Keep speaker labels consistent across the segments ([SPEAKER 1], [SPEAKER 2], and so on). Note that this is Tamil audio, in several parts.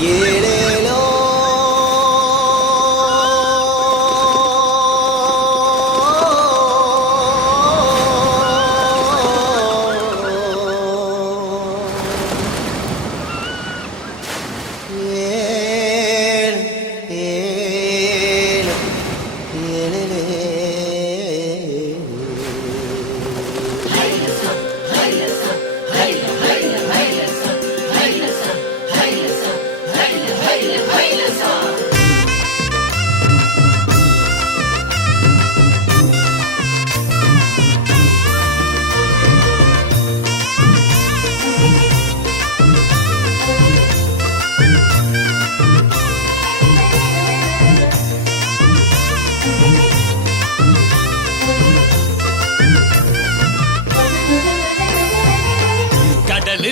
[SPEAKER 1] 爷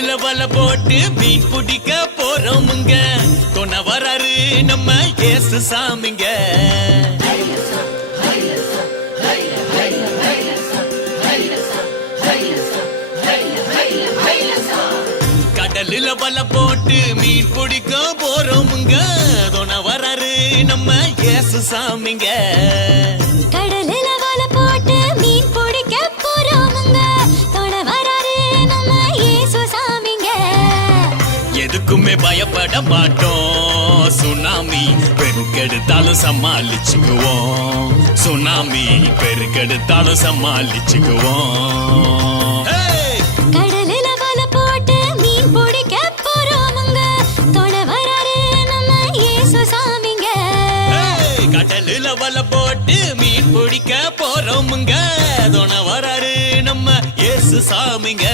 [SPEAKER 2] கடலுல வல போட்டு மீன் பிடிக்க போறோமுங்க. துணை வராரு நம்ம ஏசு சாமிங்க. கடலில் வல போட்டு மீன் பிடிக்க போறோமுங்க. துணை வராரு நம்ம ஏசு சாமிங்க. எதுக்குமே பயப்பட மாட்டோம் சுனாமி பெருக்கெடுத்தாலும் சமாளிச்சுக்குவோம். சுனாமி பெருக்கெடுத்தாலும் சமாளிச்சுக்குவோம். Hey!
[SPEAKER 3] கடலில வலை போட்டு மீன் பிடிக்க போறோமுங்க தொட வராரு நம்ம இயேசு சாமிங்க.
[SPEAKER 2] Hey! கடலுல வல போட்டு மீன் பிடிக்க போறோமுங்க துணை வராரு நம்ம இயேசு சாமிங்க.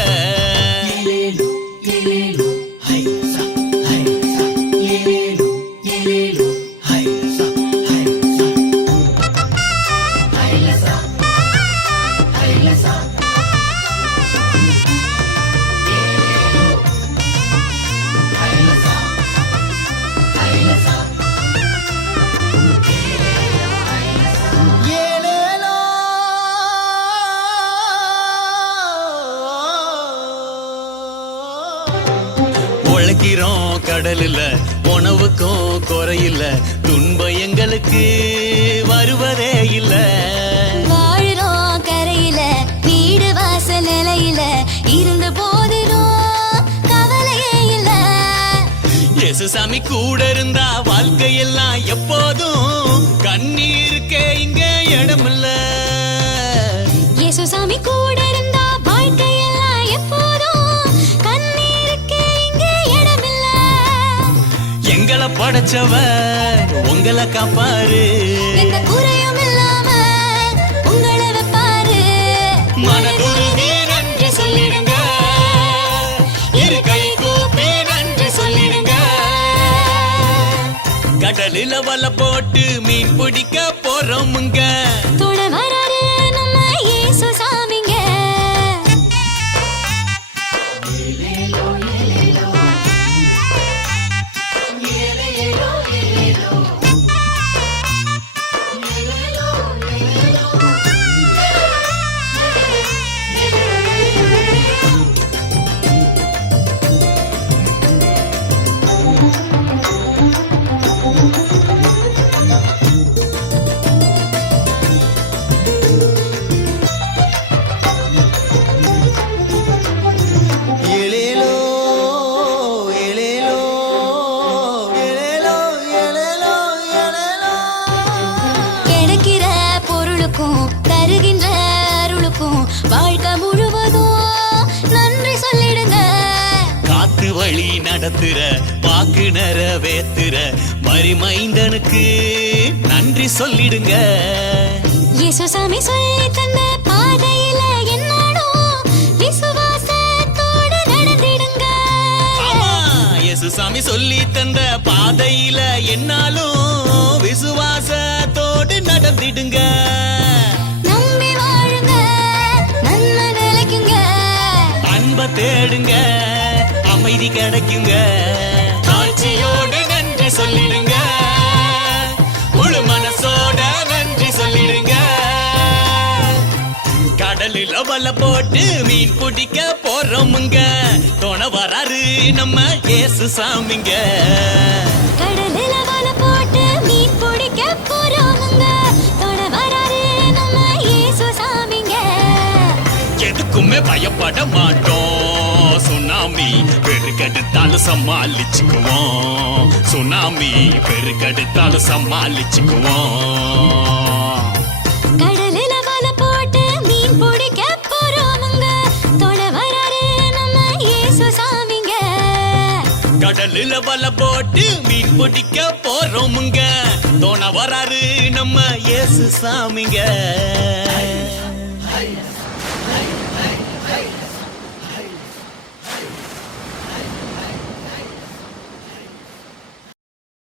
[SPEAKER 2] உழைக்கிறோம் கடலுல. உணவுக்கும் குறையில்ல. துன்பம் எங்களுக்கு வருவதே இல்லை.
[SPEAKER 3] வாழுறோம் கரையில. வீடு வாசல் நிலையில. இருந்த போதிலும் கவலையே இல்ல.
[SPEAKER 2] இயேசு சாமி கூட இருந்தா வாழ்க்கையெல்லாம் எப்போதும் கண்ணீருக்கே இங்க இடமில்ல.
[SPEAKER 3] இயேசு சாமி கூட
[SPEAKER 2] படைச்சவர் உங்களை காப்பாரு. மனதுருகி நன்றி சொல்லிடுங்க. இரு கை கூப்பி நன்றி சொல்லிடுங்க. கடலில வல போட்டு மீன் பிடிக்க போறோமுங்க. நடத்துற வாக்கு நிறைவேத்துற மறிமைந்தனுக்கு நன்றி சொல்லிடுங்க.
[SPEAKER 3] இயேசு சாமி சொல்லி தந்த பாதையில என்னாலும் விசுவாசத்தோடு நடந்திடுங்க.
[SPEAKER 2] ஆமா இயேசு சாமி சொல்லி தந்த பாதையில என்னாலும் விசுவாசத்தோடு நடந்திடுங்க.
[SPEAKER 3] நம்பி வாழுங்க நன்மை நிலைக்குங்க
[SPEAKER 2] அன்ப தேடுங்க. அமைதி கிடைக்குங்க. தாழ்ச்சியோடு நன்றி சொல்லிடுங்க. முழு மனசோட நன்றி சொல்லிடுங்க. கடலில் அவல வலை போட்டு மீன் பிடிக்க போறோமுங்க. துணை வராரு நம்ம ஏசு சாமிங்க.
[SPEAKER 3] கடலில வலை போட்டு மீன் பிடிக்க போறோமுங்க. தொட வராரு நம்ம இயேசு சாமிங்க.
[SPEAKER 2] எதுக்குமே பயப்பட மாட்டோம். பெருக்கெடுத்தாலும் சமாளிச்சுக்குவோம். சுனாமி பெருக்கெடுத்தாலும் சமாளிச்சுக்குவோம். கடலில வலை போட்டு மீன் பிடிக்க போறோமுங்க தோண வராரு நம்ம இயேசு சாமிங்க.